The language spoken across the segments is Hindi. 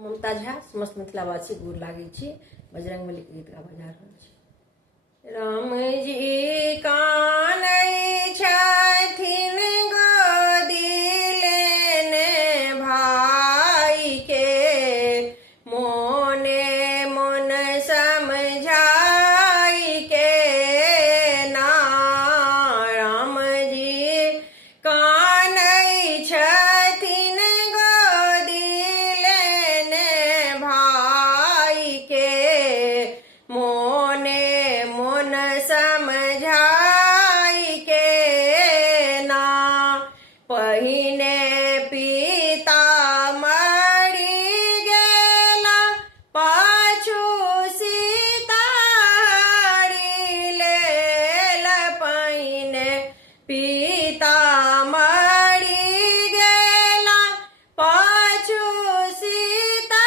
मुमताज झा समस्त मिथिलावासी गोर लागे छी। बजरंगबली के गीत गाबा जा रहल छी। राम जी कानै छथिन गोदी लेने भाई के, मोने मोन समझाई के ना। राम जी कानै छथिन गोदी लेने भाई के, मोने मोन समझाई के ना। पहिने पिता मरि गेला, पाछू सीता हरि लेल। पहिने पिता मरि गेला, पाछू सीता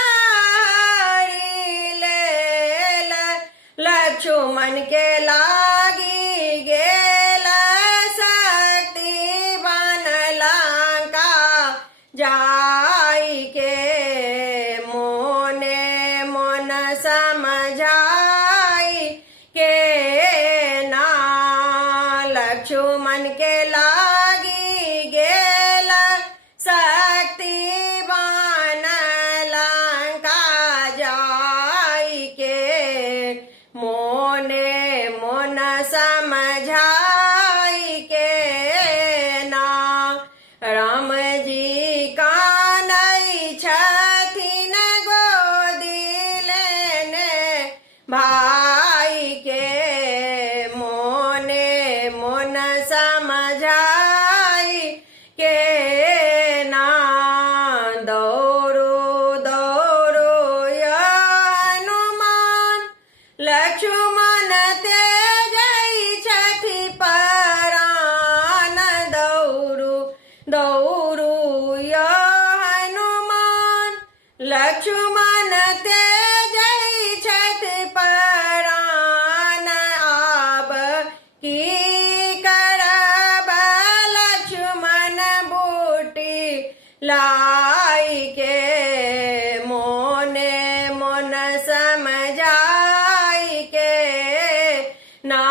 हरि लेल। लक्ष्मण के लागी गेला शक्ति बन लंका जाई के, मोने मोन समझाई के ना। लक्ष्मण के लागी गेला शक्ति बन लंका जाई के, मोने मोन समझाई के ना। राम जी कानै छथिन गोदी लेने भाई के, मोने मोन समझाई के ना। दौड़ो दौड़ो या हनुमान, लक्ष्मण तेजई छथि परान। दौड़ू दौड़ू या हनुमान, लक्ष्मण तेजई छथि परान। आब की करब लक्ष्मण बूटी लाई के, मोने मोन समझाई के ना।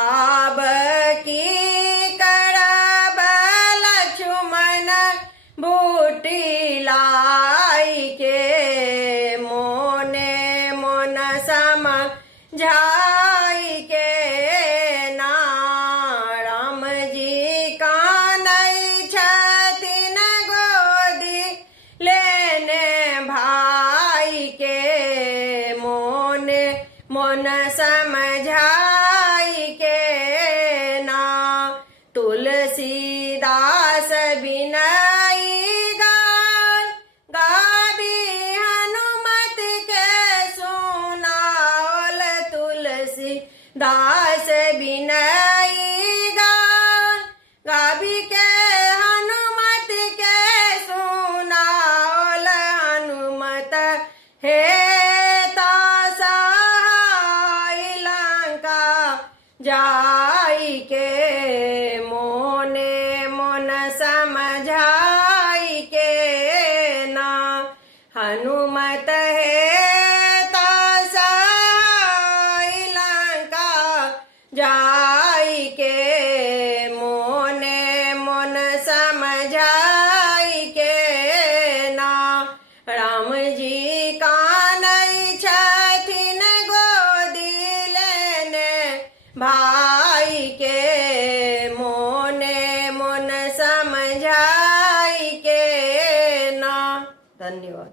आब की करब लक्ष्मण बूटी लाई के, मोने मोन समझाई के ना। राम जी कानै छथिन गोदी लेने भाई के, मोने मोन समझाई के ना। तुलसीदास बिनई गान, गाबी हनुमत के सुनाओल। तुलसीदास बिनई गान, गाबी के हनुमत के सुनाओल। हनुमत हे जाई के, मोने मोन समझाई के ना। हनुमत हे तासाई लंका जाई के, मोने मोन समझाई के ना। राम जी कानै छथिन गोदी लेने भाई के, मोने मोन समझाई के ना। धन्यवाद।